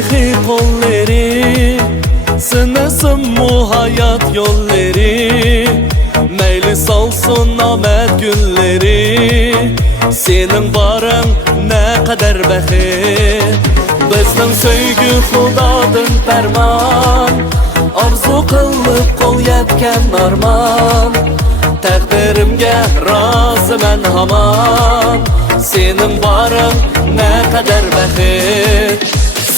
Tarihi kolları sınırsın mu hayat yolları, meyli salsın amet günleri. Senin varın ne kadar bəxit, bizning söygü Xudodan ferman. Arzu qilib qo'l yetgan armon, taqdirimga roziman hamon. Senin varın ne kadar bəxit,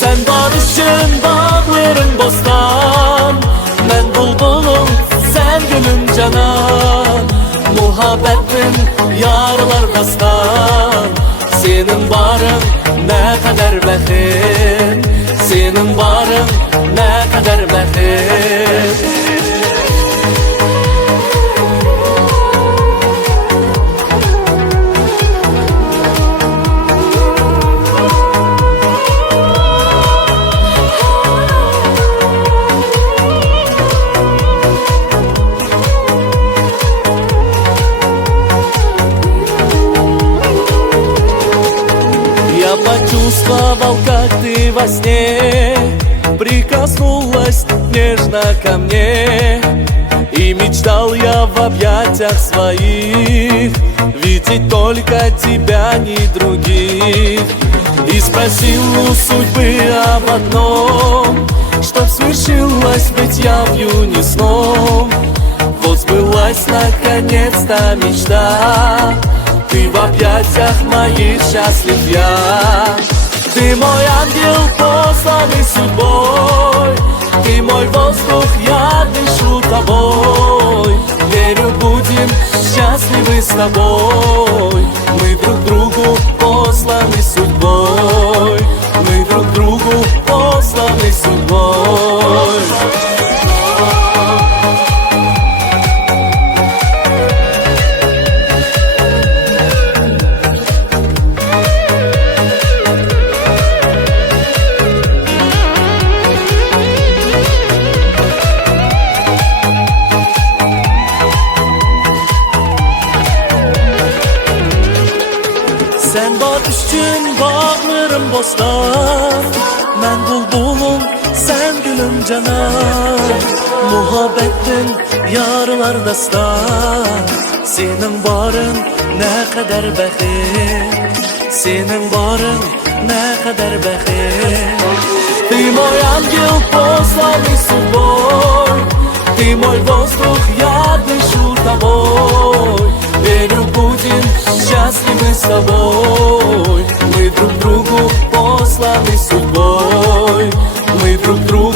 sen bor uchun bog'laring bo'ston. Men bulbulum, sen gülüm canan, muhabbetin yarlar dastan. Senin varın ne kadar bəxit, senin varın ne kadar bəxit. Я почувствовал, как ты во сне прикоснулась нежно ко мне, и мечтал я в объятиях своих видеть только тебя, не других. И спросил у судьбы об одном, чтоб свершилось бытьявью сном. Вот сбылась наконец-то мечта, ты в объятиях моих счастлив я. Ты мой ангел, посланный судьбой, ты мой воздух, я дышу тобой. Верю, будем счастливы с тобой. Мы друг другу посланы судьбой, мы друг другу посланы судьбой. Sen bor uchun bog'larim bo'ston. Men bulbulum, sen gülüm canan, muhabbetin yarlar dastan. Senin varın ne kadar bəxit, senin varın ne kadar bəxit. Ты мой ангел, посланный судьбой, ты мой воздух, я дышу тобой. Верю, будем счастливы с тобой. Мы друг другу посланы судьбой, мы друг другу